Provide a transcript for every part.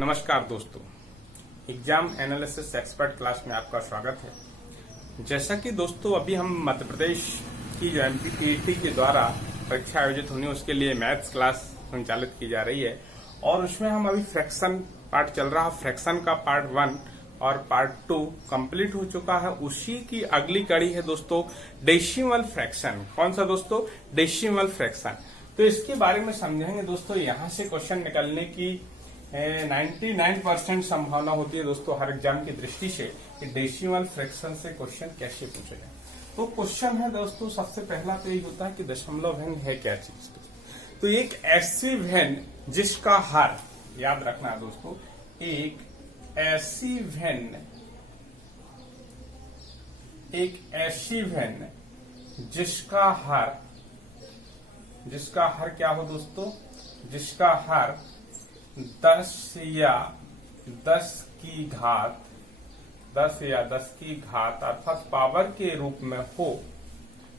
नमस्कार दोस्तों, exam analysis expert class में आपका स्वागत है। जैसा कि दोस्तों अभी हम मध्य प्रदेश की जो एमपीटीईटी के द्वारा परीक्षा आयोजित होनी है उसके लिए मैथ्स क्लास संचालित की जा रही है और उसमें हम अभी फ्रैक्शन पार्ट चल रहा है। फ्रैक्शन का पार्ट 1 और पार्ट 2 कंप्लीट हो चुका है। उसी की अगली कड़ी है दोस्तों डेसिमल फ्रैक्शन। कौन सा दोस्तों? Decimal fraction. तो इसके बारे में समझेंगे दोस्तों। यहाँ से क्वेश्चन निकलने की 99% संभावना होती है दोस्तों हर एग्जाम की दृष्टि से कि डेसिमल फ्रैक्शन से क्वेश्चन कैसे पूछे जाए। तो क्वेश्चन है दोस्तों, सबसे पहला तो यही होता है कि दशमलव भिन्न है क्या चीज। तो एक ऐसी भिन्न जिसका हर, याद रखना दोस्तों, एक ऐसी भिन्न जिसका हर क्या हो दोस्तों? जिसका हर 10 या 10 की घात अर्थात पावर के रूप में हो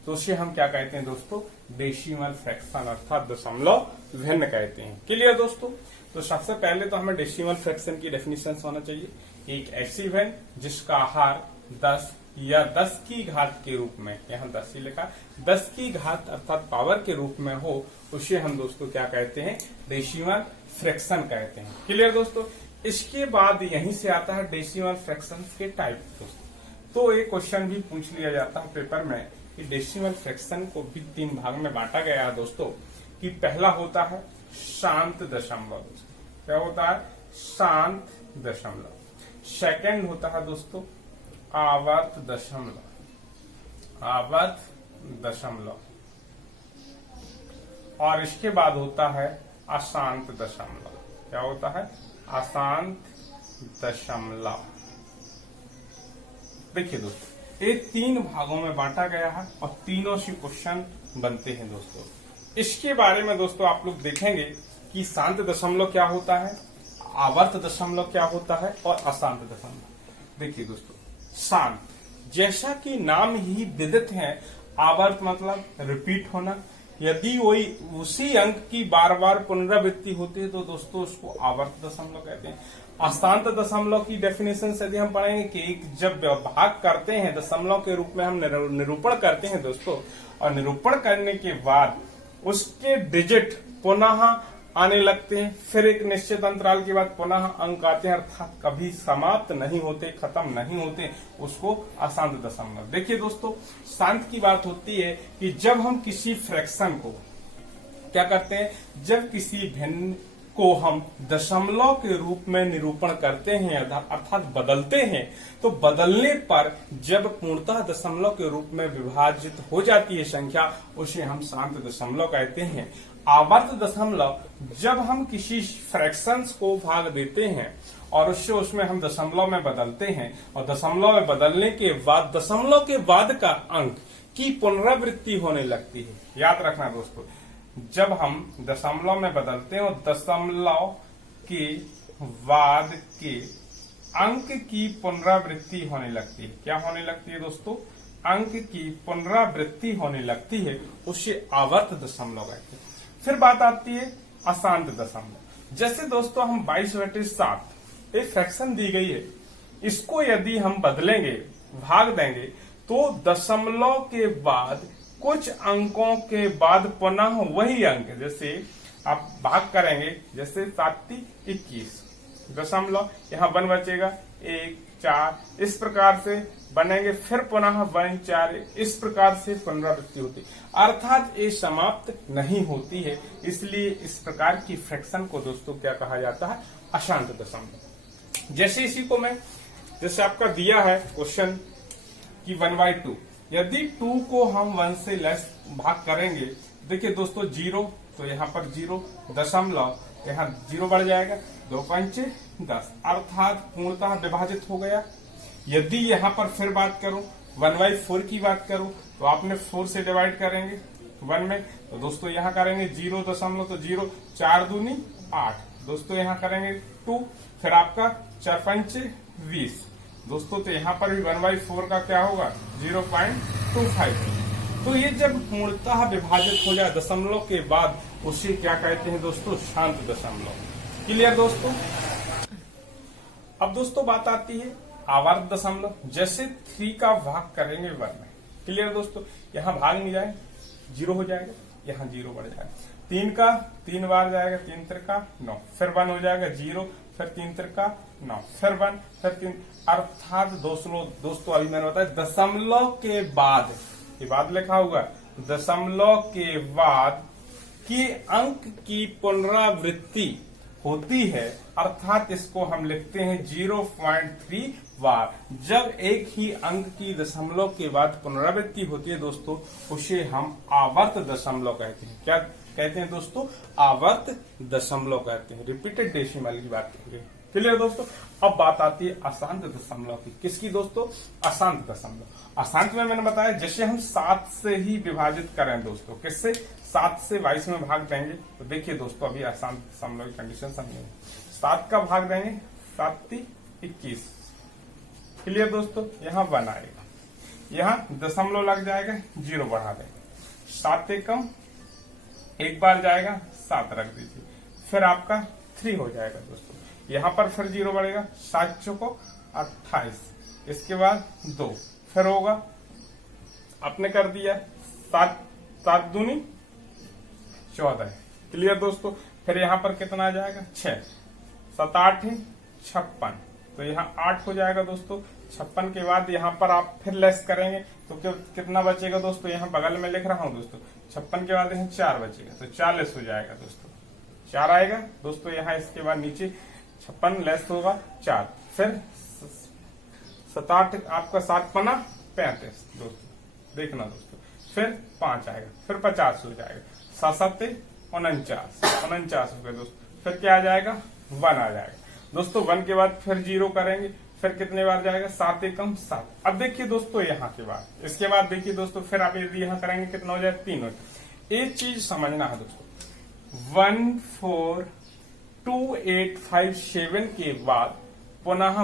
तो उसे हम क्या कहते हैं दोस्तों? डेसिमल फ्रैक्शन अर्थात दशमलव भिन्न कहते हैं। क्लियर दोस्तों? तो सबसे पहले तो हमें डेसिमल फ्रैक्शन की डेफिनेशन होना चाहिए। एक ऐसी भिन्न जिसका हर 10 या 10 की घात के रूप में, यहाँ 10 ही लिखा, 10 की घात अर्थात पावर के रूप में हो उसे हम दोस्तों क्या कहते हैं? डेसिमल फ्रैक्शन कहते हैं। क्लियर दोस्तों? इसके बाद यहीं से आता है डेसिमल फ्रैक्शन के टाइप दोस्तों। तो एक क्वेश्चन भी पूछ लिया जाता है पेपर में कि डेसिमल फ्रैक्शन को भी 3 भाग में बांटा गया है दोस्तों। कि पहला होता है शांत दशमलव। क्या होता है? शांत दशमलव। सेकंड होता है दोस्तों आवर्त दशमलव। और इसके बाद होता है अशांत दशमलव। क्या होता है? अशांत दशमलव। देखिए दोस्तों, ये 3 भागों में बांटा गया है और तीनों से क्वेश्चन बनते हैं दोस्तों। इसके बारे में दोस्तों आप लोग देखेंगे कि शांत दशमलव क्या होता है, आवर्त दशमलव क्या होता है और अशांत दशमलव। देखिए दोस्तों, शांत जैसा कि नाम ही विदित है, आवर्त मतलब रिपीट होना। यदि वही उसी अंक की बार बार पुनरावृत्ति होती है तो दोस्तों उसको आवर्त दशमलव कहते हैं। अशांत दशमलव की डेफिनेशन से यदि हम पढ़ेंगे कि एक जब भाग करते हैं दशमलव के रूप में हम निरूपण करते हैं दोस्तों, और निरूपण करने के बाद उसके डिजिट पुनः आने लगते हैं, फिर एक निश्चित अंतराल के बाद पुनः अंक आते हैं अर्थात कभी समाप्त नहीं होते, खत्म नहीं होते, उसको अशांत दशमलव। देखिए दोस्तों, शांत की बात होती है कि जब हम किसी फ्रैक्शन को क्या करते हैं, जब किसी भिन्न को हम दशमलव के रूप में निरूपण करते हैं अर्थात बदलते हैं, तो बदलने पर जब पूर्णतः दशमलव के रूप में विभाजित हो जाती है संख्या, उसे हम शांत दशमलव कहते हैं। आवर्त दशमलव जब हम किसी फ्रैक्शंस को भाग देते हैं और उसमें हम दशमलव में बदलते हैं और दशमलव में बदलने के बाद दशमलव के बाद का अंक की पुनरावृत्ति होने लगती है। याद रखना दोस्तों, जब हम दशमलव में बदलते हैं और दशमलव के बाद के अंक की पुनरावृत्ति होने लगती है। क्या होने लगती है दोस्तों? अंक की पुनरावृत्ति होने लगती है, उसे आवर्त दशमलव कहते हैं। फिर बात आती है अशांत दशमलव। जैसे दोस्तों हम 22/7 एक फ्रैक्शन दी गई है, इसको यदि हम बदलेंगे, भाग देंगे, तो दशमलव के बाद कुछ अंकों के बाद पुनः वही अंक, जैसे आप भाग करेंगे, जैसे 7 21 दशमलव, यहाँ 1 बचेगा, 1 4, इस प्रकार से बनेंगे, फिर पुनः 1 4, इस प्रकार से पुनरावृत्ति होती, अर्थात ये समाप्त नहीं होती है। इसलिए इस प्रकार की फ्रैक्शन को दोस्तों क्या कहा जाता है? अशांत दशमलव। जैसे इसी को मैं, जैसे आपका दिया है क्वेश्चन कि 1/2, यदि 2 को हम 1 से लेस भाग करेंगे, देखिए दोस्तों 0, तो यहाँ पर 0 दशमलव, यहाँ 0 बढ़ जाएगा, 2 5 10, अर्थात पूर्णतः विभाजित हो गया। यदि यहाँ पर फिर बात करूं 1/4 की बात करूं, तो आपने 4 से डिवाइड करेंगे 1 में, तो दोस्तों यहाँ करेंगे 0 दशमलव, तो 0, 4 दूनी 8, दोस्तों यहाँ करेंगे 2, फिर आपका 4 5 20, दोस्तों तो यहाँ पर भी 1/4 का क्या होगा? 0.25। तो ये जब पूर्णतः विभाजित हो जाए दशमलव के बाद, उसे क्या कहते हैं दोस्तों? शांत दशमलव। क्लियर दोस्तों? अब दोस्तों बात आती है आवर्त दशमलव। जैसे 3 का भाग करेंगे 1 में, क्लियर दोस्तों, यहाँ भाग नहीं जाए 0 हो जाएगा, यहाँ 0 बढ़ जाएगा। 3 का 3 बार जाएगा, 3 त्रिका 9, फिर 1 हो जाएगा 0, फिर 3 त्रिका 9, फिर 1, फिर 3। अर्थात दोस्तों अभी मैंने बताया दशमलव के बाद, ये बाद लिखा हुआ दशमलव के बाद की अंक की पुनरावृत्ति होती है, अर्थात इसको हम लिखते हैं 0.3 बार। जब एक ही अंक की दशमलव के बाद पुनरावृत्ति होती है दोस्तों, उसे हम आवर्त दशमलव कहते हैं। क्या कहते हैं दोस्तों? आवर्त दशमलव कहते हैं। रिपीटेड डेसिमल की बात करेंगे, क्लियर दोस्तों। अब बात आती है अशांत दशमलव की। किसकी दोस्तों? अशांत दशमलव। अशांत में मैंने बताया जैसे हम 7 से ही विभाजित करें दोस्तों, किससे? 7 से 22 में भाग देंगे। तो देखिए दोस्तों अभी अशांत दशमलव की कंडीशन समझेंगे। 7 का भाग देंगे 7 21, क्लियर दोस्तों। यहाँ 1 आएगा, यहाँ दशमलव लग जाएगा, 0 बढ़ा देंगे। 7 एकम एक बार जाएगा, 7 रख दीजिए, फिर आपका 3 हो जाएगा दोस्तों। यहाँ पर फिर 0 बढ़ेगा, 7 चौको 28, इसके बाद 2, फिर होगा आपने कर दिया 7 दूनी 14, क्लियर दोस्तों। फिर यहाँ पर कितना आ जाएगा? 6, 7 8 56, तो यहाँ 8 हो जाएगा दोस्तों। 56 के बाद यहाँ पर आप फिर लेस करेंगे तो कितना बचेगा दोस्तों? यहाँ बगल में लिख रहा हूँ दोस्तों, 56 के बाद यहाँ 4 बचेगा, तो 40 हो जाएगा दोस्तों। 4 आएगा दोस्तों, यहाँ इसके बाद नीचे 56 लेस होगा 4, फिर 7 8 आपका 7 पना 35 दोस्तों, देखना दोस्तों। फिर 5 आएगा, फिर 50 हो जाएगा, 7 7 49 हो गया दोस्तों। फिर क्या आ जाएगा? 1 आ जाएगा दोस्तों। 1 के बाद फिर 0 करेंगे, फिर कितने बार जाएगा? 7 एकम 7। अब देखिए दोस्तों यहाँ के बाद, इसके बाद देखिए दोस्तों, फिर आप यदि यहाँ करेंगे कितना हो जाएगा? 3 हो जाएगा। एक चीज समझना है दोस्तों, 14285 के बाद पुनः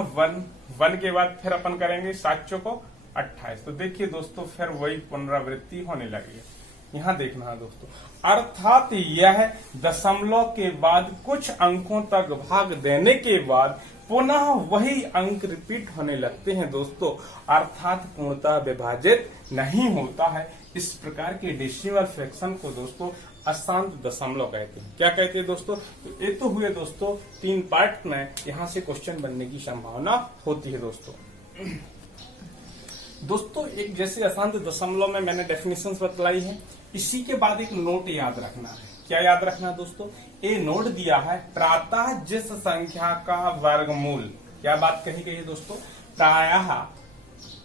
1 के बाद फिर अपन करेंगे 7 चौको 28, तो देखिए दोस्तों फिर वही पुनरावृत्ति होने लगी है। यहाँ देखना है दोस्तों, अर्थात यह दशमलव के बाद कुछ अंकों तक भाग देने के बाद पुनः वही अंक रिपीट होने लगते हैं दोस्तों, अर्थात पूर्णतः विभाजित नहीं होता है। इस प्रकार के डेसिमल फ्रैक्शन को दोस्तों अशांत दशमलव कहते हैं। क्या कहते हैं दोस्तों? तो ये तो हुए दोस्तों 3 पार्ट में, यहाँ से क्वेश्चन बनने की संभावना होती है दोस्तों। दोस्तों एक जैसे अशांत दशमलव में मैंने डेफिनेशन बतलाई है, इसी के बाद एक नोट याद रखना है। क्या याद रखना है दोस्तों? ये नोट दिया है प्रातः जिस संख्या का वर्गमूल, क्या बात कही गई है दोस्तों?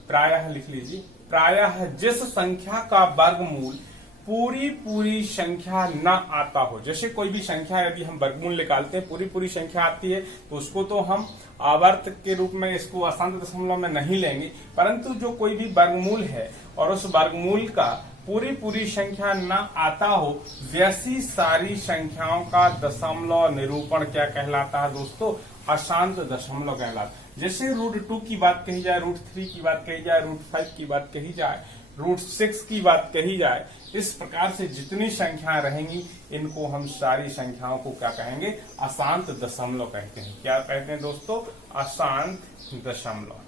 प्रायः लिख लीजिए, प्रायः जिस संख्या का वर्गमूल पूरी संख्या न आता हो। जैसे कोई भी संख्या यदि हम वर्गमूल निकालते हैं पूरी संख्या आती है, तो उसको तो हम आवर्त के रूप में इसको अशांत दशमलव में नहीं लेंगे, परंतु जो कोई भी वर्गमूल है और उस वर्गमूल का पूरी संख्या न आता हो, वैसी सारी संख्याओं का दशमलव निरूपण क्या कहलाता है दोस्तों? अशांत दशमलव कहलाता है। जैसे √2 की बात कही जाए, √3 की बात कही जाए, √5 की बात कही जाए, √6 की बात कही जाए, इस प्रकार से जितनी संख्याएं रहेंगी इनको हम सारी संख्याओं को क्या कहेंगे? अशांत दशमलव कहते हैं। क्या कहते हैं दोस्तों? अशांत दशमलव।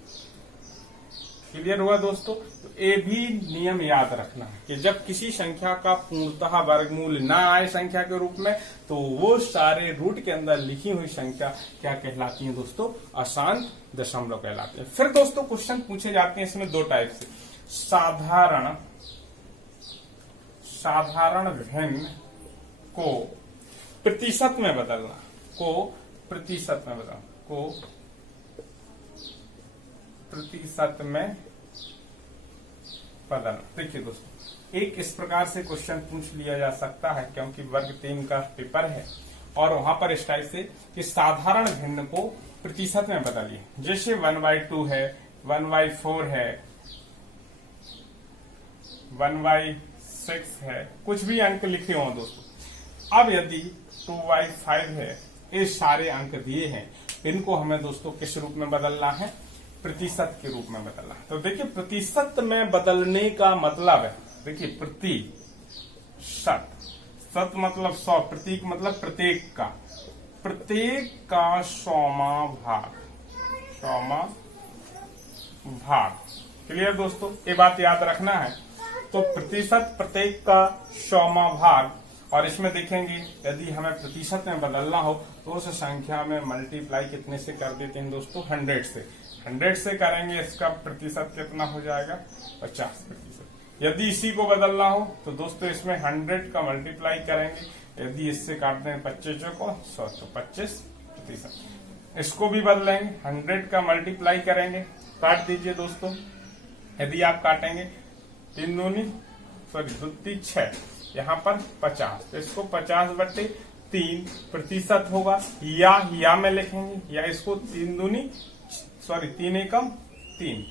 क्लियर हुआ दोस्तों? तो ये भी नियम याद रखना है कि जब किसी संख्या का पूर्णतः वर्गमूल ना आए संख्या के रूप में, तो वो सारे रूट के अंदर लिखी हुई संख्या क्या कहलाती है दोस्तों? अशांत दशमलव कहलाते हैं। फिर दोस्तों क्वेश्चन पूछे जाते हैं इसमें 2 टाइप से, साधारण भिन्न को प्रतिशत में बदलना, प्रतिशत में बदलना। देखिए दोस्तों एक इस प्रकार से क्वेश्चन पूछ लिया जा सकता है, क्योंकि वर्ग 3 का पेपर है और वहां पर इस टाइप से कि साधारण भिन्न को प्रतिशत में बदलिए। जैसे 1/2 है, 1/4 है, 1/6 है, कुछ भी अंक लिखे हो दोस्तों। अब यदि 2/5 है, ये सारे अंक दिए हैं, इनको हमें दोस्तों किस रूप में बदलना है? प्रतिशत के रूप में बदलना है। तो देखिए प्रतिशत में बदलने का मतलब है, देखिए प्रतिशत, शत मतलब 100, प्रतीक मतलब प्रत्येक का 100वां भाग, सौमा भाग। क्लियर दोस्तों, ये बात याद रखना है। तो प्रतिशत प्रत्येक का 100वां भाग, और इसमें देखेंगे यदि हमें प्रतिशत में बदलना हो तो उस संख्या में मल्टीप्लाई कितने से कर देते हैं दोस्तों, 100 से। 100 से करेंगे, इसका प्रतिशत कितना हो जाएगा, 50%। यदि इसी को बदलना हो तो दोस्तों इसमें 100 का मल्टीप्लाई करेंगे, यदि इससे काटते हैं 25 को 100 तो 25%। इसको भी बदलेंगे, 100 का मल्टीप्लाई करेंगे, काट दीजिए दोस्तों। यदि आप काटेंगे 3 दूनी 6, यहाँ पर 50, तो इसको 50/3 प्रतिशत होगा, या में लिखेंगे, या इसको 3 एकम 3,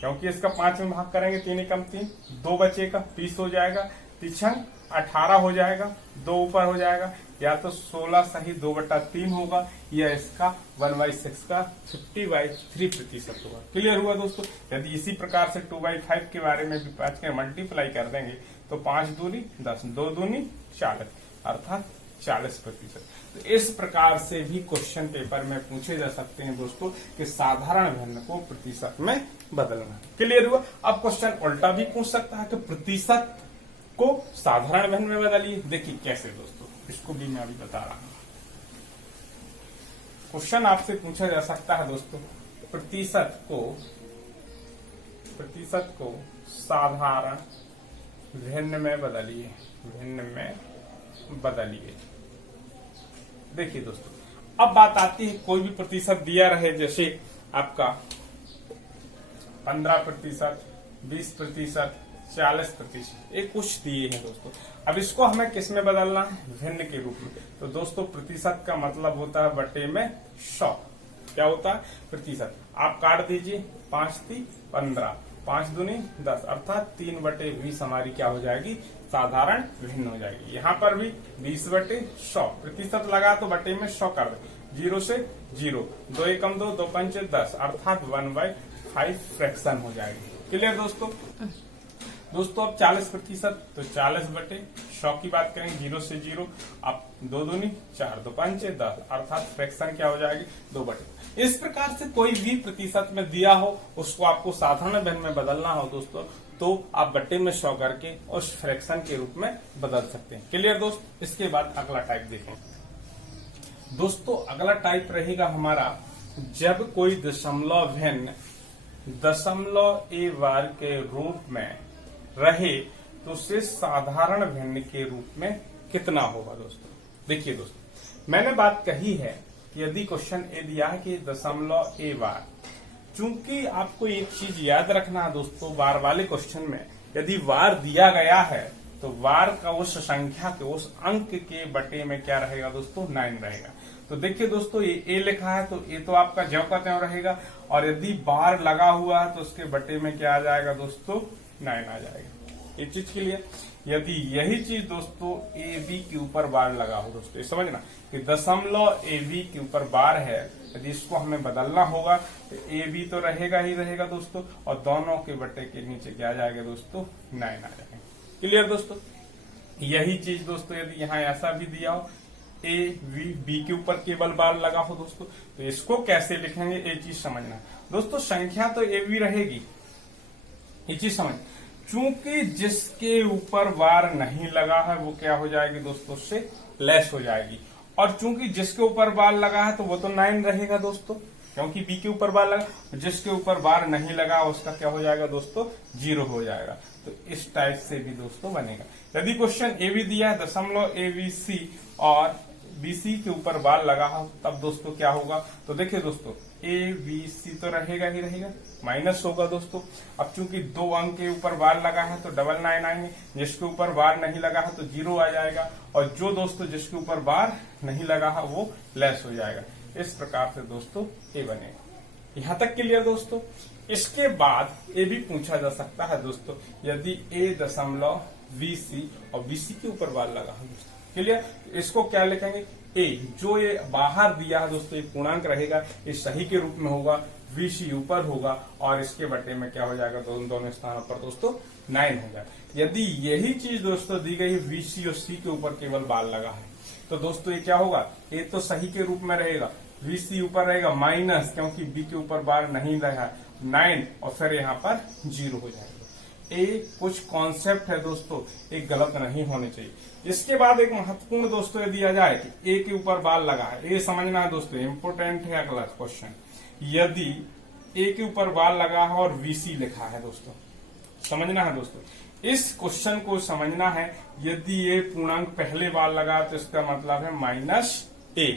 क्योंकि इसका 5 में भाग करेंगे, 3 एकम 3, 2 बचेगा, 20 हो जाएगा, 3 18 हो जाएगा, 2 ऊपर हो जाएगा, या तो 16 सही 2/3 होगा, या इसका 1/6 का 50/3% होगा। क्लियर हुआ दोस्तों। यदि इसी प्रकार से 2/5 के बारे में भी 5 के मल्टीप्लाई कर देंगे तो 5 दूनी 10, 2 दूनी 40, अर्थात 40%। तो इस प्रकार से भी क्वेश्चन पेपर में पूछे जा सकते हैं दोस्तों कि साधारण भिन्न को प्रतिशत में बदलना। क्लियर हुआ। अब क्वेश्चन उल्टा भी पूछ सकता है कि प्रतिशत को साधारण भिन्न में बदलिए। देखिए कैसे दोस्तों, इसको भी मैं अभी बता रहा हूं। क्वेश्चन आपसे पूछा जा सकता है दोस्तों, प्रतिशत को साधारण भिन्न में बदलिए, देखिए दोस्तों, अब बात आती है, कोई भी प्रतिशत दिया रहे, जैसे आपका 15%, 20%, 40%, ये कुछ दिए हैं दोस्तों। अब इसको हमें किस में बदलना है, भिन्न के रूप में। तो दोस्तों प्रतिशत का मतलब होता है बटे में 100। क्या होता है, प्रतिशत। आप काट दीजिए, 5 × 15, 5 दूनी 10, अर्थात 3/20 हमारी क्या हो जाएगी, साधारण भिन्न हो जाएगी। यहाँ पर भी 20/100 प्रतिशत लगा तो बटे में 100 कर दे, 0 से 0, 2 एकम 2, 2 पंचे 10, अर्थात 1/5 फ्रैक्शन हो जाएगी। क्लियर दोस्तों। दोस्तों अब 40%, तो 40/100 की बात करेंगे, 0 से 0, अब 2 दूनी 4, 2 पंचे 10, अर्थात फ्रैक्शन क्या हो जाएगी, 2/। इस प्रकार से कोई भी प्रतिशत में दिया हो, उसको आपको साधारण भिन्न में बदलना हो दोस्तों, तो आप बट्टे में 100 करके उस फ्रैक्शन के रूप में बदल सकते हैं। क्लियर दोस्त। इसके बाद अगला टाइप देखें दोस्तों। अगला टाइप रहेगा हमारा, जब कोई दशमलव भिन्न दशमलव ए बार के रूप में रहे तो उसे साधारण भिन्न के रूप में कितना होगा दोस्तों। देखिए दोस्तों, मैंने बात कही है कि यदि क्वेश्चन ए दिया है कि दशमलव ए बार, चूंकि आपको एक चीज याद रखना है दोस्तों, बार वाले क्वेश्चन में यदि वार दिया गया है तो वार का उस संख्या के उस अंक के बटे में क्या रहेगा दोस्तों, 9 रहेगा। तो देखिए दोस्तों, ये ए लिखा है तो ये तो आपका ज्यों का त्यों रहेगा, और यदि बार लगा हुआ है तो उसके बटे में क्या आ जाएगा दोस्तों, 9 आ जाएगा। ये चीज के लिए यदि यही चीज दोस्तों ए बी के ऊपर बार लगा हो दोस्तों, ये समझना कि दशमलव ए बी के ऊपर बार है, यदि इसको हमें बदलना होगा तो ए बी तो रहेगा ही रहेगा दोस्तों, और दोनों के बटे के नीचे क्या आ जाएगा दोस्तों, 9 आ जाएगा। क्लियर दोस्तों। यही चीज दोस्तों यदि यहाँ ऐसा भी दिया हो, ए बी के ऊपर केवल बार लगा हो दोस्तों, तो इसको कैसे लिखेंगे, ये चीज समझना दोस्तों। संख्या तो ए बी रहेगी, ये चीज समझ, चूंकि जिसके ऊपर बार नहीं लगा है वो क्या हो जाएगी दोस्तों, उससे लेस हो जाएगी, और चूंकि जिसके ऊपर बार लगा है तो वो तो 9 रहेगा दोस्तों, क्योंकि बी के ऊपर बार लगा, जिसके ऊपर बार नहीं लगा उसका क्या हो जाएगा दोस्तों, 0 हो जाएगा। तो इस टाइप से भी दोस्तों बनेगा। यदि क्वेश्चन ए बी दिया है, दशमलव ए बी सी और बीसी के ऊपर बार लगा हो, तब दोस्तों क्या होगा, तो देखिए दोस्तों ए बी सी तो रहेगा ही रहेगा, माइनस होगा दोस्तों। अब चूंकि 2 अंक के ऊपर बार लगा है तो 999 आएंगे, जिसके ऊपर बार नहीं लगा है तो 0 आ जाएगा, और जो दोस्तों जिसके ऊपर बार नहीं लगा है वो लेस हो जाएगा। इस प्रकार से दोस्तों ए बनेगा। यहां तक क्लियर दोस्तों। इसके बाद ये भी पूछा जा सकता है दोस्तों, यदि ए दशमलव बीसी और बीसी के ऊपर बार लगा है दोस्तों, क्लियर। इसको क्या लिखेंगे, ए जो ये बाहर दिया है दोस्तों, ये पूर्णांक रहेगा, ये सही के रूप में होगा, बीसी ऊपर होगा, और इसके बटे में क्या हो जाएगा, दोनों स्थानों पर दोस्तों 9 हो जाएगा। यदि यही चीज दोस्तों दी गई है, बीसी और सी के ऊपर केवल बार लगा है, तो दोस्तों ये क्या होगा, ए तो सही के रूप में रहेगा, VC ऊपर रहेगा माइनस, क्योंकि B के ऊपर बार नहीं लगा 9, और फिर यहाँ पर 0 हो जाएगा। ये कुछ कॉन्सेप्ट है दोस्तों, एक गलत नहीं होने चाहिए। इसके बाद एक महत्वपूर्ण दोस्तों ये दिया जाए कि A के ऊपर बार लगा है, ये समझना है दोस्तों, इंपोर्टेंट है अगला क्वेश्चन। यदि A के ऊपर बार लगा है और VC लिखा है दोस्तों, समझना है दोस्तों, इस क्वेश्चन को समझना है। यदि ये पूर्णांक पहले बार लगा तो इसका मतलब है -A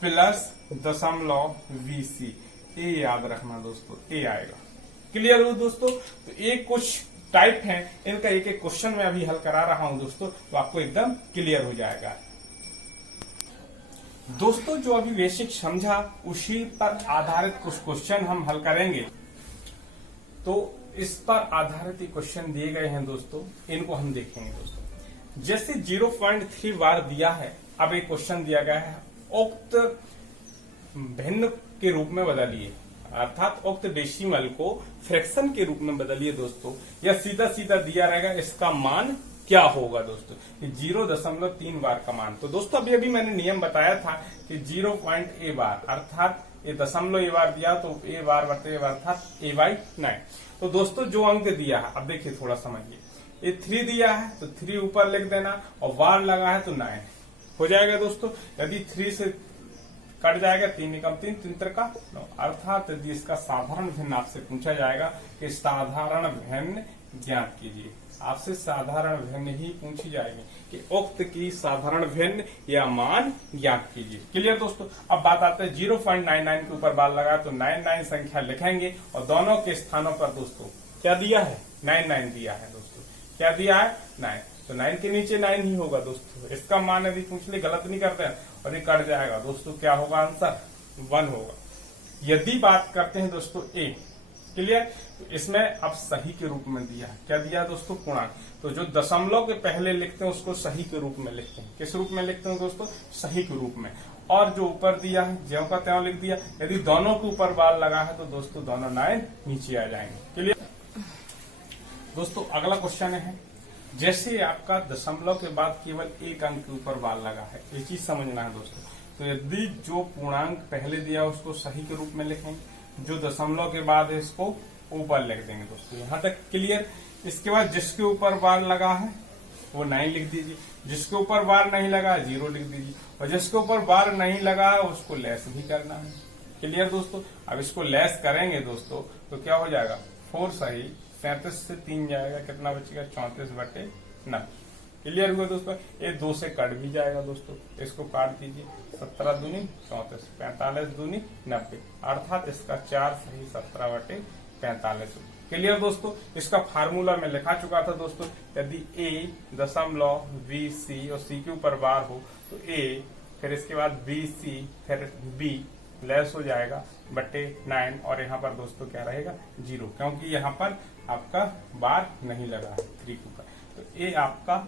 प्लस दशमलव VC, ए याद रखना दोस्तों, ए आएगा। क्लियर हो दोस्तों? तो ये कुछ टाइप हैं, इनका एक एक क्वेश्चन मैं अभी हल करा रहा हूं दोस्तों, तो आपको एकदम क्लियर हो जाएगा। दोस्तों जो अभी बेसिक समझा उसी पर आधारित कुछ क्वेश्चन हम हल करेंगे। तो इस पर आधारित क्वेश्चन दिए गए हैं दोस्तों, इनको हम देखेंगे दोस्तों। जैसे 0.3 बार दिया है, अब एक क्वेश्चन दिया गया है उक्त भिन्न के रूप में बदलिए, अर्थात उक्त डेसिमल को फ्रैक्शन के रूप में बदलिए दोस्तों, या सीधा सीधा दिया रहेगा इसका मान क्या होगा दोस्तों, 0.3 बार का मान। तो दोस्तों अभी अभी मैंने नियम बताया था कि 0.a बार, अर्थात ये दशमलव ए बार दिया तो ए बार बटे ए बार, अर्थात a/9। तो दोस्तों जो अंक दिया है, अब देखिए थोड़ा समझिए, ये 3 दिया है तो 3 ऊपर लिख देना, और बार लगा है तो 9 हो जाएगा दोस्तों। यदि 3 से कट जाएगा 3 एकम 3, 3 त्रिका 9, अर्थात यदि इसका साधारण भिन्न आपसे पूछा जाएगा कि साधारण भिन्न ज्ञात कीजिए, आपसे साधारण भिन्न ही पूछी जाएगी कि उक्त की साधारण भिन्न या मान ज्ञात कीजिए। क्लियर दोस्तों? अब बात आते हैं 0.99 के ऊपर बार लगा तो 99 संख्या लिखेंगे, और दोनों के स्थानों पर दोस्तों क्या दिया है, 99 दिया है दोस्तों। क्या दिया है, 9, तो 9 के नीचे 9 ही होगा दोस्तों। इसका मान यदि पूछ ले, गलत नहीं करते हैं, और ये कट जाएगा दोस्तों, क्या होगा आंसर, 1 होगा। यदि बात करते हैं दोस्तों A, क्लियर, तो इसमें अब सही के रूप में दिया है, क्या दिया दोस्तों, पूर्णांक। तो जो दशमलव के पहले लिखते हैं उसको सही के रूप में लिखते हैं। किस रूप में लिखते हैं दोस्तों, सही के रूप में। और जो ऊपर दिया है ज्यों का त्यों लिख दिया। यदि दोनों के ऊपर बार लगा है तो दोस्तों दोनों 9 नीचे आ जाएंगे। क्लियर दोस्तों? अगला क्वेश्चन है, जैसे आपका दशमलव के बाद केवल एक अंक के ऊपर बार लगा है, ये चीज समझना है दोस्तों। तो यदि जो पूर्णांक पहले दिया उसको सही के रूप में लिखेंगे, जो दशमलव के बाद है इसको ऊपर लिख देंगे दोस्तों। यहाँ तक क्लियर? इसके बाद जिसके ऊपर बार लगा है वो 9 लिख दीजिए, जिसके ऊपर बार नहीं लगा 0 लिख दीजिए, और जिसके ऊपर बार नहीं लगा है उसको लेस भी करना है। क्लियर दोस्तों? अब इसको लेस करेंगे दोस्तों तो क्या हो जाएगा, 4 सही, 37 से 3 जाएगा, कितना बचेगा, 34/9। क्लियर हुआ दोस्तों? ये 2 से कट भी जाएगा दोस्तों, इसको काट दीजिए, 17 दूनी 34, 45 दूनी 90, अर्थात इसका 4 सही 17/45। क्लियर दोस्तों? इसका फार्मूला मैं लिखा चुका था दोस्तों। यदि A दशमलव VC और C के ऊपर बार हो तो A, फिर इसके बाद BC, फिर B लेस हो जाएगा बटे 9, और यहाँ पर दोस्तों क्या रहेगा, 0, क्योंकि यहाँ पर आपका बार नहीं लगा है 3 के ऊपर। तो ये आपका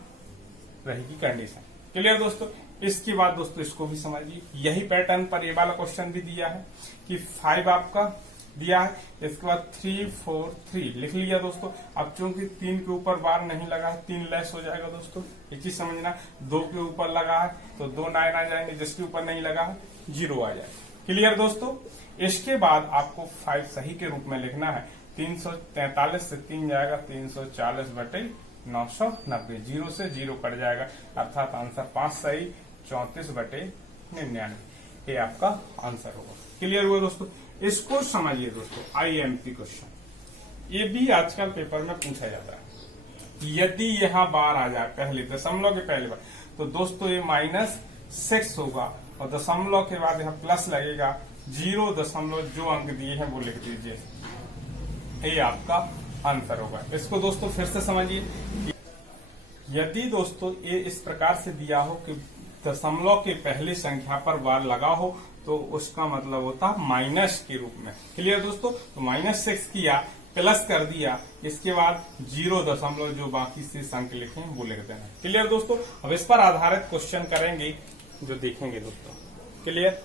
रहेगी कंडीशन। क्लियर दोस्तों? इसके बाद दोस्तों इसको भी समझिए, यही पैटर्न पर ये वाला क्वेश्चन भी दिया है कि 5 आपका दिया है, इसके बाद 3 4 3 लिख लिया दोस्तों। अब चूंकि 3 के ऊपर बार नहीं लगा है, 3 लेस हो जाएगा दोस्तों, एक चीज समझना। 2 के ऊपर लगा है तो 2 9 आ जाएंगे, जिसके ऊपर नहीं लगा है 0 आ जाएगा। क्लियर दोस्तों? इसके बाद आपको 5 सही के रूप में लिखना है। 343 से 3 जाएगा, 340/990, 0 से 0 कट जाएगा, अर्थात आंसर 5 सही 34/99, ये आपका आंसर होगा। क्लियर हुआ दोस्तों? इसको समझिए दोस्तों, IMP क्वेश्चन, ये भी आजकल पेपर में पूछा जाता है। यदि यहाँ बार आ जाए पहले, दशमलव के पहले बार, तो दोस्तों ये -6 होगा, और दशमलव के बाद यहाँ प्लस लगेगा, 0 दशमलव जो अंक दिए हैं वो लिख दीजिए, ये आपका आंसर होगा। इसको दोस्तों फिर से समझिए, यदि दोस्तों ये इस प्रकार से दिया हो कि दशमलव के पहली संख्या पर बार लगा हो तो उसका मतलब होता माइनस के रूप में। क्लियर दोस्तों? तो -6 किया, प्लस कर दिया, इसके बाद 0 दशमलव जो बाकी से अंक लिखे वो लिख देना। क्लियर दोस्तों? अब इस पर आधारित क्वेश्चन करेंगे जो देखेंगे दोस्तों। क्लियर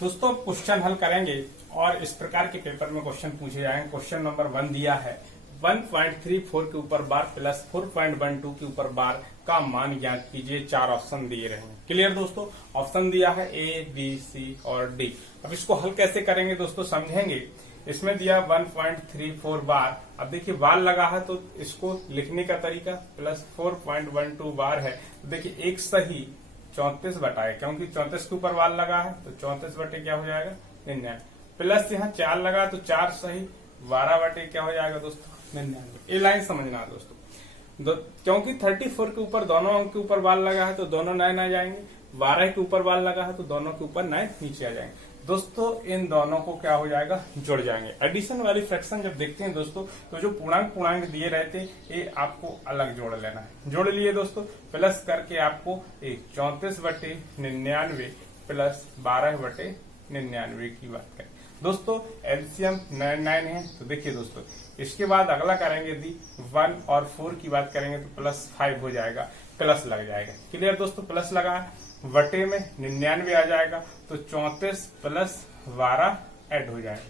दोस्तों? क्वेश्चन हल करेंगे और इस प्रकार के पेपर में क्वेश्चन पूछे जाएंगे। क्वेश्चन नंबर 1 दिया है, 1.34 के ऊपर बार प्लस 4.12 के ऊपर बार का मान ज्ञात कीजिए। 4 ऑप्शन दिए रहे हैं। क्लियर दोस्तों, ऑप्शन दिया है ए, बी, सी और डी। अब इसको हल कैसे करेंगे दोस्तों समझेंगे। इसमें दिया 1.34 बार। अब देखिए बार लगा है तो इसको लिखने का तरीका प्लस 4.12 बार है। तो देखिए एक सही 34 बटा है, क्योंकि 34 के ऊपर बार लगा है तो 34 बटे क्या हो जाएगा 99, प्लस यहाँ 4 लगा तो 4 सही 12 बटे क्या हो जाएगा दोस्तों 99। ये लाइन समझना है दोस्तों। क्योंकि 34 के ऊपर दोनों अंक के ऊपर बार लगा है तो दोनों 9 आ जाएंगे, 12 के ऊपर बार लगा है तो दोनों के ऊपर 9 नीचे आ जाएंगे। दोस्तों इन दोनों को क्या हो जाएगा जुड़ जाएंगे। एडिशन वाली फ्रैक्शन जब देखते हैं दोस्तों तो जो पूर्णांक दिए रहते हैं ये आपको अलग जोड़ लेना है। जोड़ लिए दोस्तों, प्लस करके आपको 34 बटे 99 प्लस 12 बटे 99 की बात करें दोस्तों। एलसीएम 9 है तो देखिए दोस्तों इसके बाद अगला करेंगे यदि 1 और 4 की बात करेंगे तो प्लस 5 हो जाएगा, प्लस लग जाएगा। क्लियर दोस्तों, प्लस लगा वटे में 99 आ जाएगा तो 34 प्लस 12 ऐड हो जाएगा।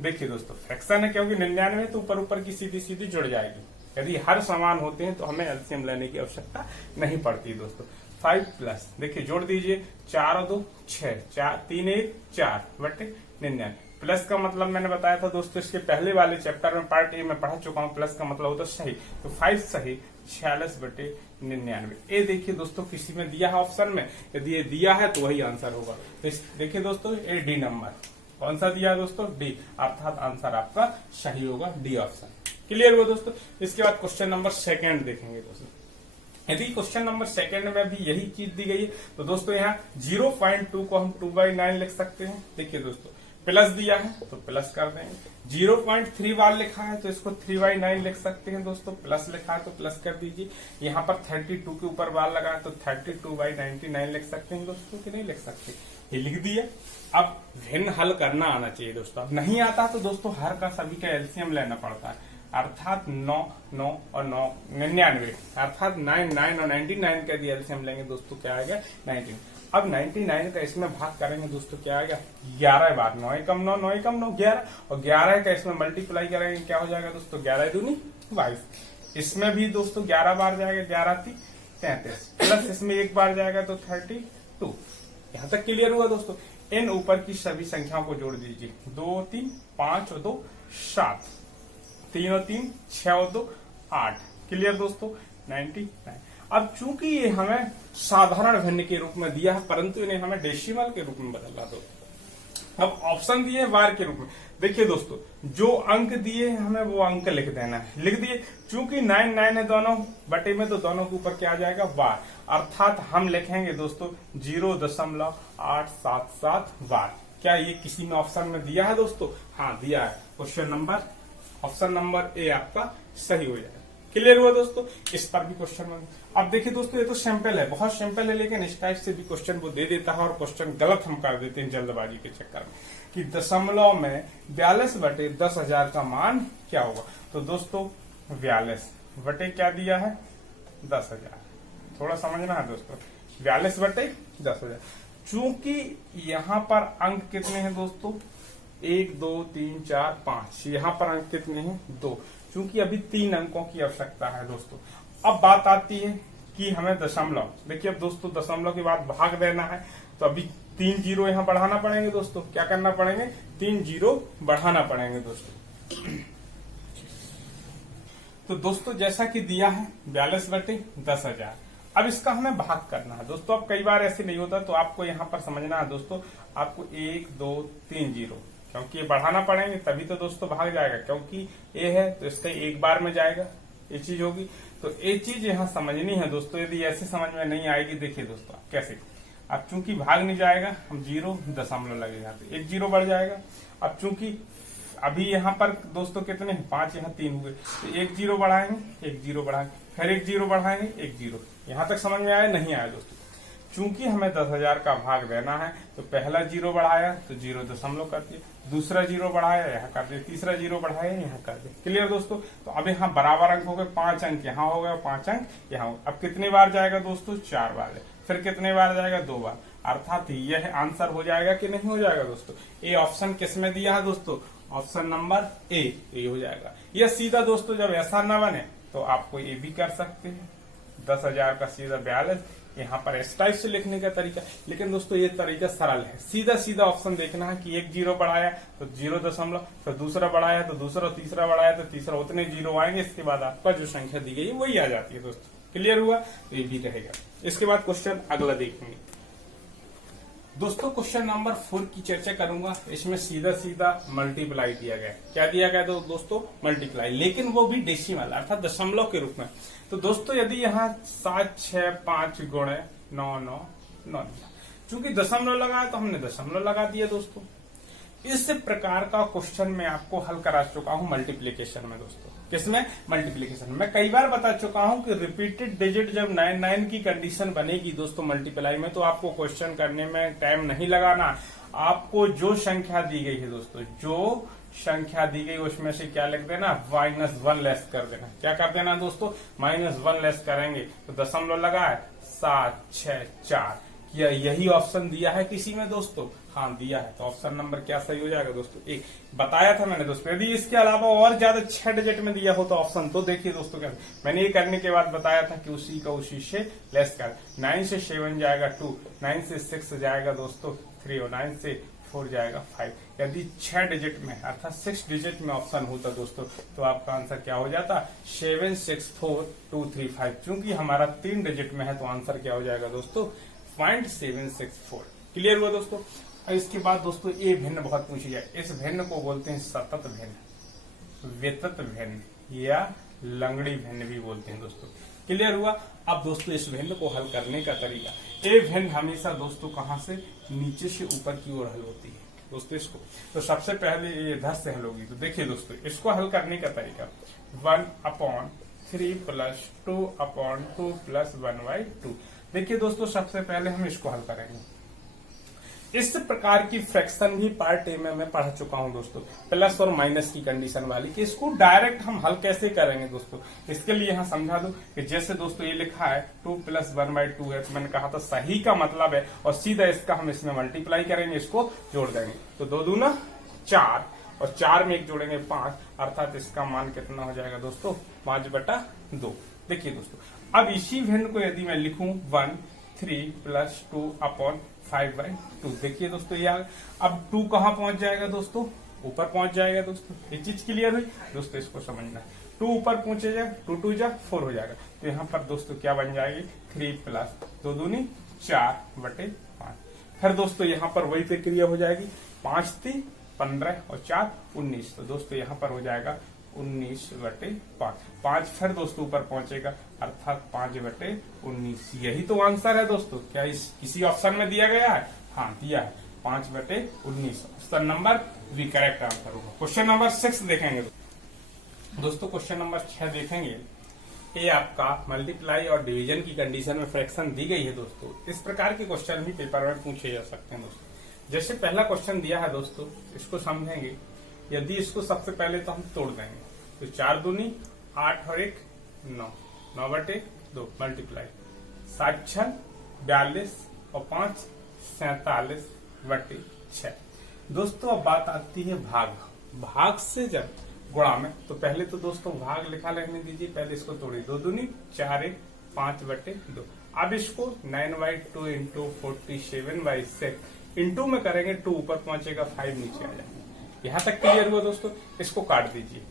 देखिए दोस्तों फ्रैक्शन है क्योंकि 99 तो ऊपर ऊपर की सीधी जुड़ जाएगी। यदि हर समान होते हैं तो हमें एलसीएम लेने की आवश्यकता नहीं पड़ती दोस्तों। 5 प्लस देखिए जोड़ दीजिए 4 और 2 6, 3 1 4 बटे 99। प्लस का मतलब मैंने बताया था दोस्तों इसके पहले वाले चैप्टर में पार्ट ए में पढ़ा चुका हूँ। प्लस का मतलब होता है सही, तो 5 सही 46 बटे 99। ये देखिए दोस्तों किसी में दिया है ऑप्शन में, यदि ये दिया है तो वही आंसर होगा। तो देखिए दोस्तों ये डी नंबर कौन सा दिया है दोस्तों डी, अर्थात आंसर आपका सही होगा डी ऑप्शन। क्लियर हुआ दोस्तों। इसके बाद क्वेश्चन नंबर 2 देखेंगे दोस्तों। यदि क्वेश्चन नंबर 2 में भी यही चीज दी गई है तो दोस्तों यहाँ 0.2 को हम 2/9 लिख सकते हैं। देखिए दोस्तों प्लस दिया है तो प्लस कर देंगे, 0.3 बार लिखा है तो इसको 3/9 लिख सकते हैं दोस्तों। प्लस लिखा है तो प्लस कर दीजिए। यहाँ पर 32 के ऊपर बार लगा है तो 32/99 लिख सकते हैं दोस्तों कि नहीं लिख सकते, ये लिख दिया। अब भिन्न हल करना आना चाहिए दोस्तों। अब नहीं आता तो दोस्तों हर का सभी का एलसीएम लेना पड़ता है, अर्थात 9 9 और 9 99, अर्थात 9 9 और 99 का यदि एलसीएम लेंगे दोस्तों क्या आएगा 19। अब 99 का इसमें भाग करेंगे दोस्तों क्या आएगा 11 बार, 9 कम 9 9 कम 9 11, और 11 का इसमें मल्टीप्लाई करेंगे क्या हो जाएगा दोस्तों 11 दूनी 22। इसमें भी दोस्तों 11 बार जाएगा, 11 3 33, प्लस इसमें एक बार जाएगा तो 32। यहाँ तक क्लियर हुआ दोस्तों। इन ऊपर की सभी संख्याओं को जोड़ दीजिए, 2 3 5 और 2 7, 3 और 3 6 और 2 8। क्लियर दोस्तों 99। अब चूंकि ये हमें साधारण भिन्न के रूप में दिया है परंतु इन्हें हमें डेसिमल के रूप में बदलना दो। अब ऑप्शन दिए वार के रूप में। देखिए दोस्तों जो अंक दिए हमें वो अंक लिख देना है, लिख दिए। चूंकि 9 9 है दोनों बटे में तो दोनों के ऊपर क्या आ जाएगा वार, अर्थात हम लिखेंगे दोस्तों 0.877 वार। क्या ये किसी में ऑप्शन में दिया है दोस्तों? हाँ दिया है। Question number option number A आपका सही हो जाएगा। क्लियर हुआ दोस्तों। इस पर भी क्वेश्चन में अब देखिए दोस्तों ये तो सिंपल है, बहुत सिंपल है, लेकिन इस टाइप से भी क्वेश्चन वो दे देता है और क्वेश्चन गलत हम कर देते हैं जल्दबाजी के चक्कर में कि दशमलव में 42 बटे 10,000 का मान क्या होगा। तो दोस्तों 42 बटे क्या दिया है 10,000, थोड़ा समझना है दोस्तों, 42 बटे 10,000। चूंकि यहाँ पर अंक कितने हैं दोस्तों 1 2 3 4 5, यहाँ पर अंक कितने हैं 2, चूंकि अभी 3 अंकों की आवश्यकता है दोस्तों। अब बात आती है कि हमें दशमलव, देखिए अब दोस्तों दशमलव के बाद भाग देना है तो अभी 3 जीरो यहाँ बढ़ाना पड़ेंगे दोस्तों। क्या करना पड़ेंगे 3 जीरो बढ़ाना पड़ेंगे दोस्तों। तो दोस्तों जैसा कि दिया है 42 बटे 10,000, अब इसका हमें भाग करना है दोस्तों। अब कई बार ऐसे नहीं होता तो आपको यहाँ पर समझना है दोस्तों, आपको 1 2 3 जीरो, क्योंकि ये बढ़ाना पड़ेंगे तभी तो दोस्तों भाग जाएगा, क्योंकि ए है तो इसका एक बार में जाएगा, ये चीज होगी। तो ये चीज यहाँ समझनी है दोस्तों। यदि ऐसे समझ में नहीं आएगी देखिए दोस्तों कैसे, अब चूंकि भाग नहीं जाएगा हम 0 दशमलव लगेगा तो 1 जीरो बढ़ जाएगा। अब चूंकि अभी यहाँ पर दोस्तों कितने 5 यहाँ 3 हुए तो 1 जीरो बढ़ाएंगे, 1 जीरो बढ़ाएंगे, फिर 1 जीरो बढ़ाएंगे, 1 जीरो। यहाँ तक समझ में आया नहीं आया दोस्तों। चूंकि हमें 10,000 का भाग देना है तो पहला जीरो बढ़ाया तो 0 कर दिया, दूसरा जीरो बढ़ाया यहाँ कर दिया, तीसरा जीरो बढ़ाया यहाँ कर दिया। क्लियर दोस्तों? तो अब यहाँ बराबर अंक हो गए, 5 अंक यहाँ हो गए, 5 अंक यहाँ हो। अब कितनी बार जाएगा दोस्तों? 4 बार। फिर कितने बार जाएगा? 2 बार। अर्थात यह आंसर हो जाएगा कि नहीं हो जाएगा दोस्तों? ए ऑप्शन किसमें दिया है दोस्तों? ऑप्शन नंबर ए हो जाएगा। यह सीधा दोस्तों जब ऐसा न बने तो आपको ये भी कर सकते हैं, 10,000 का सीधा 42, यहाँ पर इस टाइप से लिखने का तरीका। लेकिन दोस्तों ये तरीका सरल है, सीधा सीधा ऑप्शन देखना है कि एक जीरो बढ़ाया तो 0 फिर दूसरा बढ़ाया तो दूसरा, तीसरा बढ़ाया तो तीसरा, उतने जीरो आएंगे, इसके बाद आपका जो संख्या दी गई है वही आ जाती है दोस्तों। क्लियर हुआ? तो ये भी रहेगा। इसके बाद क्वेश्चन अगला देखेंगे दोस्तों। क्वेश्चन नंबर 4 की चर्चा करूंगा। इसमें सीधा सीधा मल्टीप्लाई दिया गया। क्या दिया गया दोस्तों? मल्टीप्लाई, लेकिन वो भी डेसिमल अर्थात दशमलव के रूप में। तो दोस्तों यदि यहाँ 7, 6, 5 गुणे 9, 9, 9 दिया, चूंकि दशमलव लगाया तो हमने दशमलव लगा दिया दोस्तों। इस प्रकार का क्वेश्चन मैं आपको हल करा चुका हूं मल्टीप्लीकेशन में दोस्तों। किसमें? मल्टीप्लीकेशन में। कई बार बता चुका हूं कि रिपीटेड डिजिट जब 9 की कंडीशन बनेगी दोस्तों मल्टीप्लाई में, तो आपको क्वेश्चन करने में टाइम नहीं लगाना। आपको जो संख्या दी गई है दोस्तों, जो संख्या दी गई उसमें से क्या लिख देना? -1 लेस कर देना। क्या कर देना दोस्तों? -1 लेस करेंगे तो दशमलव लगा है 7, 6, 4। क्या यही ऑप्शन दिया है किसी में दोस्तों? हाँ दिया है। तो ऑप्शन नंबर क्या सही हो जाएगा दोस्तों? एक बताया था मैंने दोस्तों। यदि इसके अलावा और ज्यादा 6 डिजिट में दिया हो तो ऑप्शन तो देखिए दोस्तों कैसे। मैंने ये करने के बाद बताया था कि उसी का उसी से लेस कर। 9 से 7 जाएगा 2, 9 से 6 जाएगा दोस्तों 3 और 9 से 4 जाएगा 5। यदि 6 डिजिट में अर्थात 6 डिजिट में ऑप्शन होता दोस्तों तो आपका आंसर क्या हो जाता? 7, 6, 4, 2, 3, 5। चूंकि हमारा 3 डिजिट में है तो आंसर क्या हो जाएगा दोस्तों? 0.764। क्लियर हुआ दोस्तों? इसके बाद दोस्तों ये भिन्न बहुत पूछी जाए। इस भिन्न को बोलते हैं सतत भिन्न, वितत भिन्न या लंगड़ी भिन्न भी बोलते हैं दोस्तों। क्लियर हुआ? अब दोस्तों इस भिन्न को हल करने का तरीका, ये भिन्न हमेशा दोस्तों कहां से? नीचे से ऊपर की ओर हल होती है दोस्तों। इसको तो सबसे पहले ये इधर से हल होगी। तो देखिए दोस्तों इसको हल करने का तरीका 1/3 + 2/2 + 1/2। देखिए दोस्तों सबसे पहले हम इसको हल करेंगे। इस प्रकार की फ्रैक्शन भी पार्ट ए में मैं पढ़ चुका हूं दोस्तों, प्लस और माइनस की कंडीशन वाली, कि इसको डायरेक्ट हम हल कैसे करेंगे दोस्तों। इसके लिए यहां समझा दो कि जैसे दोस्तों ये लिखा है 2 + 1/2 है, तो मैंने कहा था सही का मतलब है, और सीधा इसका हम इसमें मल्टीप्लाई करेंगे, इसको जोड़ देंगे। तो 2 दूना 4 और 4 में 1 जोड़ेंगे 5, अर्थात इसका मान कितना हो जाएगा दोस्तों? 5/2। देखिए दोस्तों अब इसी भिन्न को यदि मैं लिखूं 1/3 + 2/5/2, देखिए दोस्तों ये अब 2 कहां पहुंच जाएगा दोस्तों? ऊपर पहुंच जाएगा दोस्तों। ये चीज क्लियर हुई दोस्तों? इसको समझना है। 2 ऊपर पहुंचे जाए, 2 2 जा 4 हो जाएगा। तो यहाँ पर दोस्तों क्या बन जाएगी? 3 + 2 दूनी 4/5। फिर दोस्तों यहाँ पर वही प्रक्रिया हो जाएगी, 5 3 15 और 4 19। तो दोस्तों यहाँ पर हो जाएगा 19/5। 5 फिर दोस्तों ऊपर पहुंचेगा, अर्थात 5/19। यही तो आंसर है दोस्तों। क्या इस किसी ऑप्शन में दिया गया है? हाँ दिया है, 5/19। Option number B correct answer होगा। क्वेश्चन नंबर 6 देखेंगे दोस्तों। क्वेश्चन नंबर 6 देखेंगे। ये आपका मल्टीप्लाई और डिवीजन की कंडीशन में फ्रैक्शन दी गई है दोस्तों। इस प्रकार के क्वेश्चन भी पेपर में पूछे जा सकते हैं दोस्तों। जैसे पहला क्वेश्चन दिया है दोस्तों, इसको समझेंगे। यदि इसको सबसे पहले तो हम तोड़ देंगे, तो 4 दूनी 8 और 1 9, 9/2 मल्टीप्लाई 7 6 42 और 5 47/6। दोस्तों अब बात आती है भाग से जब गुणा में, तो पहले तो दोस्तों भाग लिखा रहने दीजिए, पहले इसको तोड़िए। 2 दूनी 4 1 5/2। अब इसको 9/2 × 47/6 इंटू में करेंगे, 2 ऊपर पहुंचेगा, 5 नीचे आ जाएगा। यहां तक क्लियर हुआ दोस्तों? इसको काट दीजिए।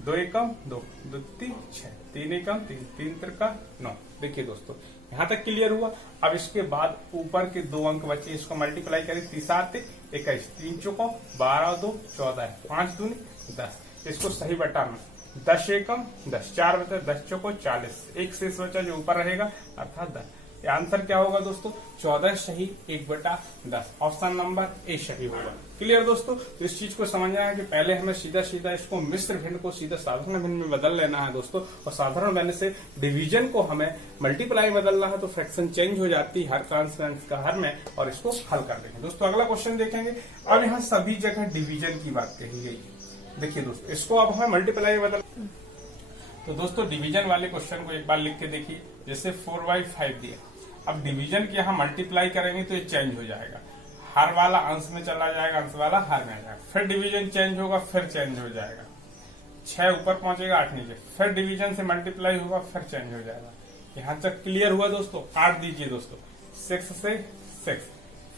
2 एकम 2, 2 3 6, 3 एकम 3, 3 त्रिका 9। देखिए दोस्तों यहां तक क्लियर हुआ। अब इसके बाद ऊपर के 2 अंक बचे, इसको मल्टीप्लाई करें। 3 7 21, 3 चौको 12 2 14, 5 दूनी 10। इसको सही बटाना, 10 एकम 10, 4 बचा, 10 चौको 40, एक शेष बचा जो ऊपर रहेगा, अर्थात 10। ये आंसर क्या होगा दोस्तों, 14 सही 1/10। ऑप्शन नंबर ए सही होगा। क्लियर दोस्तों। तो इस चीज को समझना है कि पहले हमें सीधा सीधा इसको मिश्र भिन्न को सीधा साधारण भिन्न में बदल लेना है दोस्तों, और साधारण भिन्न से डिवीजन को हमें मल्टीप्लाई बदलना है, तो फ्रैक्शन चेंज हो जाती है हर का अंश का हर में, और इसको हल कर देंगे दोस्तों। अगला क्वेश्चन देखेंगे। अब यहाँ सभी जगह डिवीजन की बात कही गई। देखिए दोस्तों, इसको अब हमें मल्टीप्लाई बदल, तो दोस्तों डिवीजन वाले क्वेश्चन को एक बार लिख के देखिए। जैसे 4/5 दिया, अब डिवीजन की यहाँ मल्टीप्लाई करेंगे तो ये चेंज हो जाएगा, हर वाला अंश में चला जाएगा, अंश वाला हर में आ जाएगा, फिर डिवीजन चेंज होगा, फिर चेंज हो जाएगा, 6 ऊपर पहुंचेगा 8 नीचे, फिर डिवीजन से मल्टीप्लाई होगा, फिर चेंज हो जाएगा। यहाँ तक क्लियर हुआ दोस्तों। 8 दीजिए दोस्तों, 6 से 6,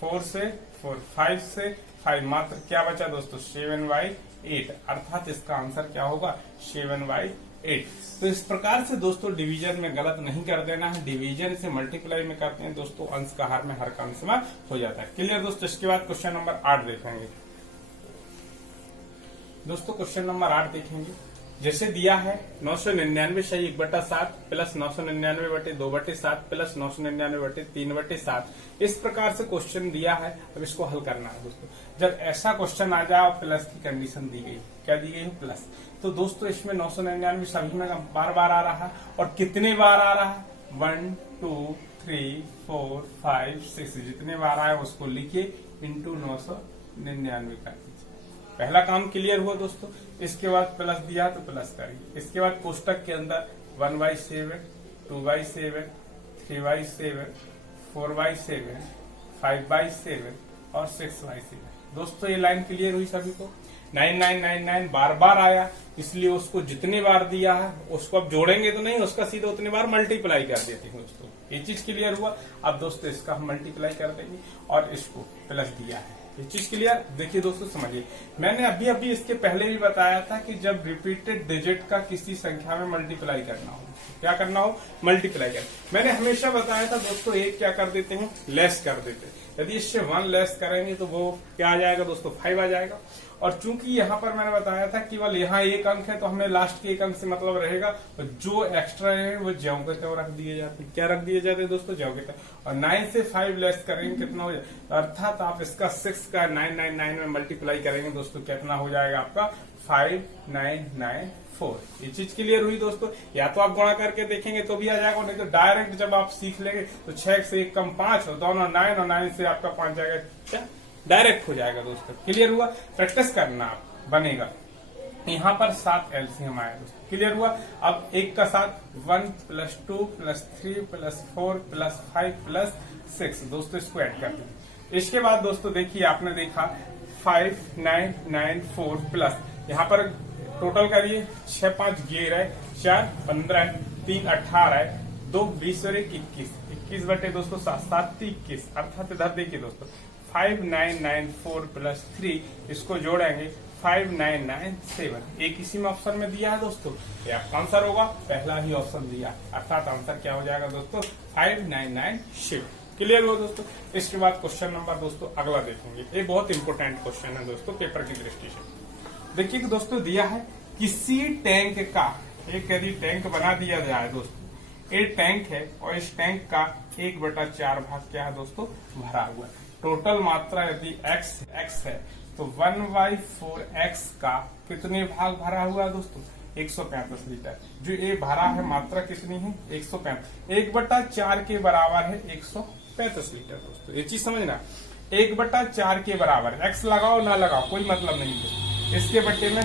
4 से 4, 5 से 5, मात्र क्या बचा दोस्तों, 7/8, अर्थात इसका आंसर क्या होगा, 7/8। तो इस प्रकार से दोस्तों डिवीजन में गलत नहीं कर देना है, डिवीजन से मल्टीप्लाई में करते हैं दोस्तों, अंश का हर में हर का अंश में हो जाता है। क्लियर दोस्तों। इसके बाद क्वेश्चन नंबर 8 देखेंगे दोस्तों। क्वेश्चन नंबर 8 देखेंगे। जैसे दिया है 999 सही 1/7 प्लस 999/2/7 प्लस 999/3/7, इस प्रकार से क्वेश्चन दिया है। अब इसको हल करना है दोस्तों। जब ऐसा क्वेश्चन आ जाए, प्लस की कंडीशन दी गई, क्या दी गई, प्लस, तो दोस्तों इसमें 999 सभी में बार बार आ रहा है, और कितने बार आ रहा है, 1 2 3 4 5 6, जितने बार आए उसको लिखिए इंटू 999 कर दीजिए। पहला काम क्लियर हुआ दोस्तों। इसके बाद प्लस दिया तो प्लस करिए। इसके बाद कोष्टक के अंदर 1/7, 2/7, 3/7, 4/7, 5/7 और 6/7। दोस्तों ये लाइन क्लियर हुई सभी को। 9999 बार बार आया, इसलिए उसको जितने बार दिया है उसको अब जोड़ेंगे तो नहीं, उसका सीधा उतने बार मल्टीप्लाई कर देते हैं दोस्तों। ये चीज क्लियर हुआ। अब दोस्तों इसका हम मल्टीप्लाई कर देंगे, और इसको प्लस दिया है, ये चीज क्लियर। देखिए दोस्तों समझिए, मैंने अभी इसके पहले भी बताया था कि जब रिपीटेड डिजिट का किसी संख्या में मल्टीप्लाई करना हो, क्या करना हो, मल्टीप्लाई कर। मैंने हमेशा बताया था दोस्तों, एक क्या कर देते हैं, लेस कर देते हैं। यदि इससे 1 लेस करेंगे तो वो क्या आ जाएगा दोस्तों, 5 आ जाएगा। और चूंकि यहाँ पर मैंने बताया था केवल यहाँ एक अंक है, तो हमें लास्ट के एक अंक से मतलब रहेगा, जो एक्स्ट्रा है वो ज्यों के त्यों रख दिए जाते हैं। क्या रख दिए जाते हैं दोस्तों, ज्यों के त्यों। और 9 से 5 लेस करेंगे कितना हो जाएगा, अर्थात आप इसका 6 का 999 में मल्टीप्लाई करेंगे दोस्तों, कितना हो जाएगा आपका, 5994। ये चीज क्लियर हुई दोस्तों। या तो आप गुणा करके देखेंगे तो भी आ जाएगा, नहीं तो डायरेक्ट जब आप सीख लेंगे तो 6 से 1 कम 5, और दोनों 9, और 9 से आपका 5 जाएगा, डायरेक्ट हो जाएगा दोस्तों। क्लियर हुआ। प्रैक्टिस करना आप बनेगा। यहाँ पर 7 एलसीएम आया दोस्तों, क्लियर हुआ। अब 1 का 7, 1 + 2 + 3 + 4 + 5 + 6 दोस्तों, इसको ऐड कर दीजिए। इसके बाद दोस्तों देखिए, आपने देखा 5994 प्लस, यहाँ पर टोटल करिए, 6 5 11 है, 4 15 है, 3 18 है, 2 20 और 1 21, 21 बटे दोस्तों 7 7 21, अर्थात इधर देखिए दोस्तों 5994 + 3, इसको जोड़ेंगे 5997। एक इसी में ऑप्शन में दिया है दोस्तों, ये आपका आंसर होगा, पहला ही ऑप्शन दिया, अर्थात आंसर क्या हो जाएगा दोस्तों, 5997। क्लियर हुआ दोस्तों। इसके बाद क्वेश्चन नंबर दोस्तों अगला देखेंगे। ये बहुत इंपॉर्टेंट क्वेश्चन है दोस्तों पेपर की दृष्टि से। देखिए कि दोस्तों दिया है किसी टैंक का, एक यदि टैंक बना दिया जाए दोस्तों, ये टैंक है और इस टैंक का 1/4 भाग क्या है दोस्तों, भरा हुआ है। टोटल मात्रा यदि x है तो 1/4x का कितने भाग भरा हुआ है दोस्तों, 135 लीटर। जो ये भरा है मात्रा कितनी है, 135, 1/4 के बराबर है 135 लीटर दोस्तों। ये चीज समझना, 1/4 के बराबर, x लगाओ ना लगाओ कोई मतलब नहीं दोस्तों। इसके बट्टे में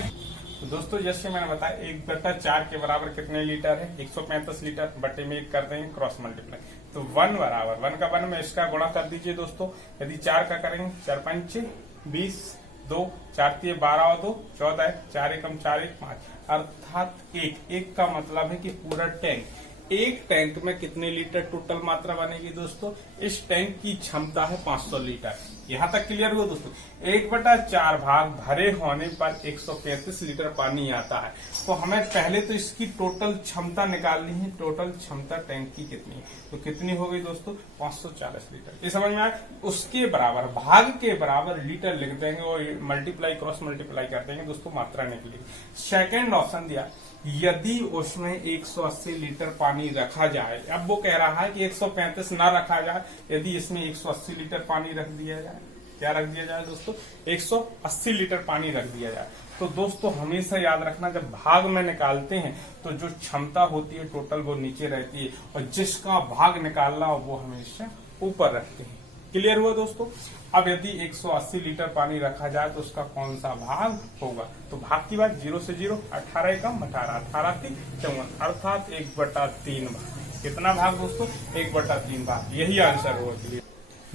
तो दोस्तों जैसे मैंने बताया 1/4 के बराबर कितने लीटर है, 135 लीटर, बट्टे में 1 कर देंगे क्रॉस मल्टीप्लाई, तो 1 बराबर 1 का 1 में इसका गुणा कर दीजिए दोस्तों। यदि 4 का करेंगे, 4 5 20, 2 4 3 12 और 2 14 है, 4 1 4 1 5, अर्थात 1 का मतलब है कि पूरा टैंक, एक टैंक में कितने लीटर टोटल मात्रा बनेगी दोस्तों, इस टैंक की क्षमता है 500 लीटर। यहाँ तक क्लियर हुआ दोस्तों। 1/4 भाग भरे होने पर 135 लीटर पानी आता है। तो हमें पहले तो इसकी टोटल क्षमता निकालनी है, टोटल क्षमता टैंक की कितनी है, तो कितनी हो गई दोस्तों, 540 लीटर। ये समझ में आया। उसके बराबर, भाग के बराबर लीटर लिख देंगे और मल्टीप्लाई क्रॉस मल्टीप्लाई कर देंगे दोस्तों, मात्रा निकलेगी। सेकेंड ऑप्शन दिया यदि उसमें 180 लीटर पानी रखा जाए, अब वो कह रहा है कि 135 ना रखा जाए, यदि इसमें 180 लीटर पानी रख दिया जाए, क्या रख दिया जाए दोस्तों, 180 लीटर पानी रख दिया जाए, तो दोस्तों हमेशा याद रखना जब भाग में निकालते हैं तो जो क्षमता होती है टोटल वो नीचे रहती है और जिसका भाग निकालना हो वो हमेशा ऊपर रखते हैं। क्लियर हुआ दोस्तों। अब यदि 180 लीटर पानी रखा जाए तो उसका कौन सा भाग होगा, तो भाग की बात 0 से 0, 18 एकम 18, 18 3 54, अर्थात 1/3 भाग। कितना भाग दोस्तों, 1/3 भाग। यही आंसर होगा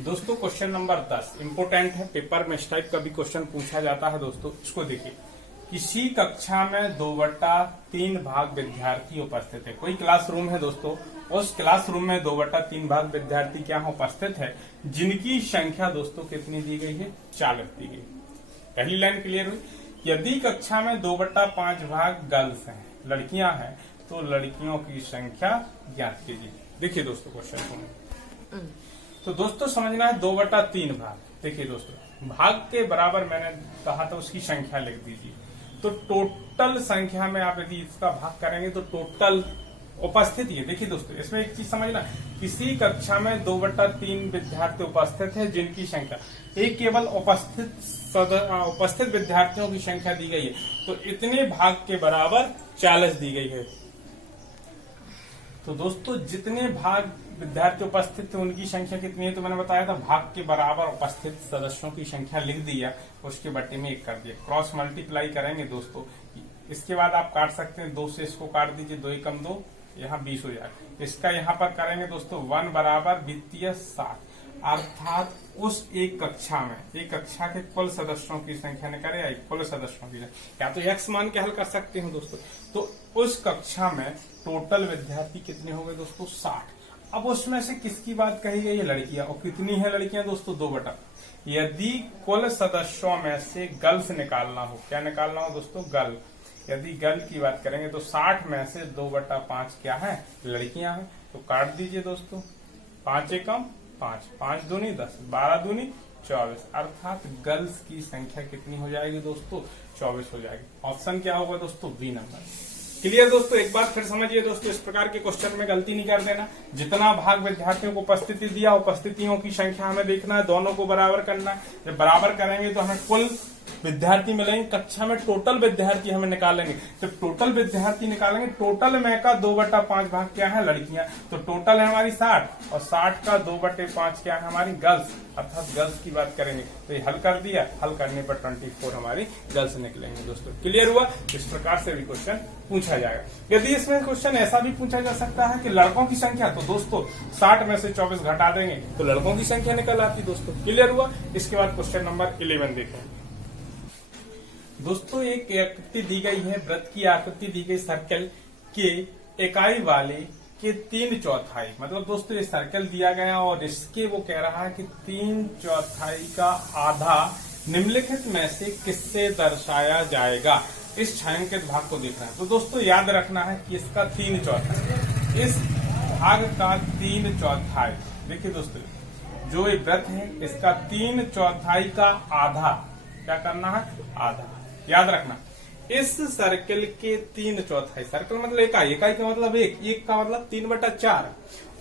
दोस्तों। क्वेश्चन नंबर 10 इंपोर्टेंट है, पेपर में इस टाइप का भी क्वेश्चन पूछा जाता है दोस्तों। इसको देखिए, किसी कक्षा में 2/3 भाग विद्यार्थी उपस्थित है। कोई क्लासरूम है दोस्तों, उस क्लासरूम में 2/3 भाग विद्यार्थी क्या उपस्थित है, जिनकी संख्या दोस्तों कितनी दी गई है, 40 दी गई। पहली लाइन क्लियर हुई। यदि कक्षा में 2/5 भाग गर्ल्स हैं, लड़कियां हैं, तो लड़कियों की संख्या ज्ञात कीजिए। देखिए दोस्तों क्वेश्चन को, तो दोस्तों समझना है 2/3 भाग। देखिए दोस्तों, भाग के बराबर मैंने कहा था उसकी संख्या लिख दीजिए। तो टोटल संख्या में आप यदि इसका भाग करेंगे तो टोटल उपस्थिति है। देखिए दोस्तों, इसमें एक चीज समझना, किसी कक्षा में 2/3 विद्यार्थी उपस्थित है जिनकी संख्या, एक केवल उपस्थित विद्यार्थियों की संख्या दी गई है, तो इतने भाग के बराबर 40 दी गई है। तो दोस्तों जितने भाग विद्यार्थी उपस्थित थे उनकी संख्या कितनी है, तो मैंने बताया था भाग के बराबर उपस्थित सदस्यों की संख्या लिख दिया, उसके बट्टे में 1 कर दिया। क्रॉस मल्टीप्लाई करेंगे दोस्तों, इसके बाद आप काट सकते हैं, 2 से इसको काट दीजिए, 2 एकम 2, यहाँ 20 हो जाएगा। इसका यहाँ पर करेंगे दोस्तों 1 बराबर वित्तीय 60, अर्थात उस एक कक्षा में, एक कक्षा के कुल सदस्यों की संख्या निकाले या कुल सदस्यों की, या तो x मान के हल कर सकते हैं दोस्तों। तो उस कक्षा में टोटल विद्यार्थी कितने हो गए दोस्तों, 60। अब उसमें से किसकी बात कही गई है, लड़कियां। और कितनी है लड़कियां दोस्तों, 2/। यदि कुल सदस्यों में से गर्ल्स निकालना हो, क्या निकालना हो दोस्तों, गर्ल। यदि गर्ल की बात करेंगे तो 60 में से 2/5 क्या है, लड़कियां हैं। तो काट दीजिए दोस्तों, 5 एकम 5, 5 दूनी 10, 12 दूनी 24, अर्थात गर्ल्स की संख्या कितनी हो जाएगी दोस्तों, 24 हो जाएगी। ऑप्शन क्या होगा दोस्तों, बी नंबर। क्लियर दोस्तों। एक बार फिर समझिए दोस्तों, इस प्रकार के क्वेश्चन में गलती नहीं कर देना। जितना भाग विद्यार्थियों को उपस्थिति दिया, उपस्थितियों की संख्या हमें देखना है, दोनों को बराबर करना है। जब बराबर करेंगे तो हमें कुल विद्यार्थी मिलेंगे, कक्षा में टोटल विद्यार्थी हमें निकालेंगे। जब टोटल विद्यार्थी निकालेंगे, टोटल में का 2/5 भाग क्या है, लड़कियां। तो टोटल है हमारी 60 और 60 का 2/5 क्या है, हमारी गर्ल्स, अर्थात गर्ल्स की बात करेंगे। तो ये हल कर दिया, हल करने पर 24 हमारी गर्ल्स निकलेंगे दोस्तों। क्लियर हुआ। इस प्रकार से भी क्वेश्चन पूछा जाएगा। यदि इसमें क्वेश्चन ऐसा भी पूछा जा सकता है कि लड़कों की संख्या, तो दोस्तों 60 में से 24 घटा देंगे तो लड़कों की संख्या निकल आती दोस्तों। क्लियर हुआ। इसके बाद क्वेश्चन नंबर 11 देखें दोस्तों। एक आकृति दी गई है, वृत्त की आकृति दी गई, सर्कल के इकाई वाले के 3/4, मतलब दोस्तों ये सर्कल दिया गया और इसके वो कह रहा है कि 3/4 का आधा निम्नलिखित में से किससे दर्शाया जाएगा। इस छायांकित भाग को देखना है। तो दोस्तों याद रखना है कि इसका 3/4, इस भाग का 3/4। देखिए दोस्तों, जो ये वृत्त है इसका 3/4 का आधा क्या करना है, आधा। याद रखना, इस सर्कल के 3/4, सर्कल मतलब इकाई, इकाई का मतलब एक का मतलब 3/4,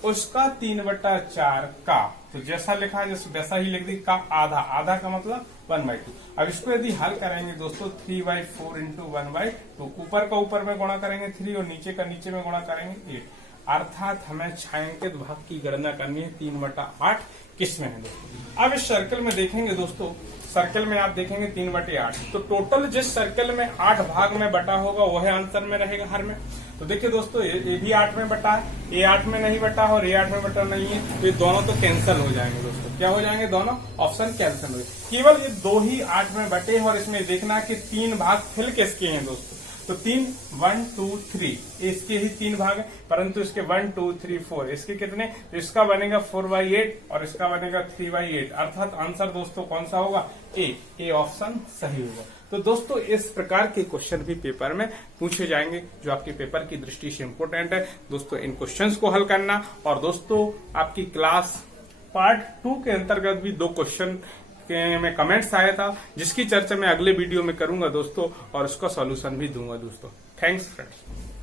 उसका 3/4 का, तो जैसा लिखा है जैसे वैसा ही लिख दी, का आधा, आधा का मतलब 1/2। अब इसको यदि हल करेंगे दोस्तों 3/4 इंटू 1/2, ऊपर का ऊपर में गुणा करेंगे 3 और नीचे का नीचे में गुणा करेंगे 8, अर्थात हमें छायांकित भाग की गणना करनी है 3/8 किसमें है दोस्तों। अब इस सर्कल में देखेंगे दोस्तों, सर्कल में आप देखेंगे 3/8, तो टोटल जिस सर्कल में 8 भाग में बटा होगा वह आंसर में रहेगा हर में। तो देखिए दोस्तों, ये भी 8 में बटा है, ये 8 में नहीं बटा और ये 8 में बटा नहीं है, तो ये दोनों तो कैंसिल हो जाएंगे दोस्तों। क्या हो जाएंगे, दोनों ऑप्शन कैंसिल हो जाएंगे। केवल ये 2 ही 8 में बटे और इसमें देखना कि 3 भाग फिल किसके हैं दोस्तों। तो 3, 1 2 3 इसके ही 3 भाग है, परंतु इसके 1 2 3 4 इसके कितने, तो इसका बनेगा 4/8 और इसका बनेगा 3/8, अर्थात आंसर दोस्तों कौन सा होगा, ए ऑप्शन सही होगा। तो दोस्तों इस प्रकार के क्वेश्चन भी पेपर में पूछे जाएंगे जो आपके पेपर की दृष्टि से इम्पोर्टेंट है दोस्तों। इन क्वेश्चंस को हल करना, और दोस्तों आपकी क्लास पार्ट 2 के अंतर्गत भी 2 क्वेश्चन में कमेंट्स आया था, जिसकी चर्चा मैं अगले वीडियो में करूंगा दोस्तों, और उसका सॉल्यूशन भी दूंगा दोस्तों। Thanks friends.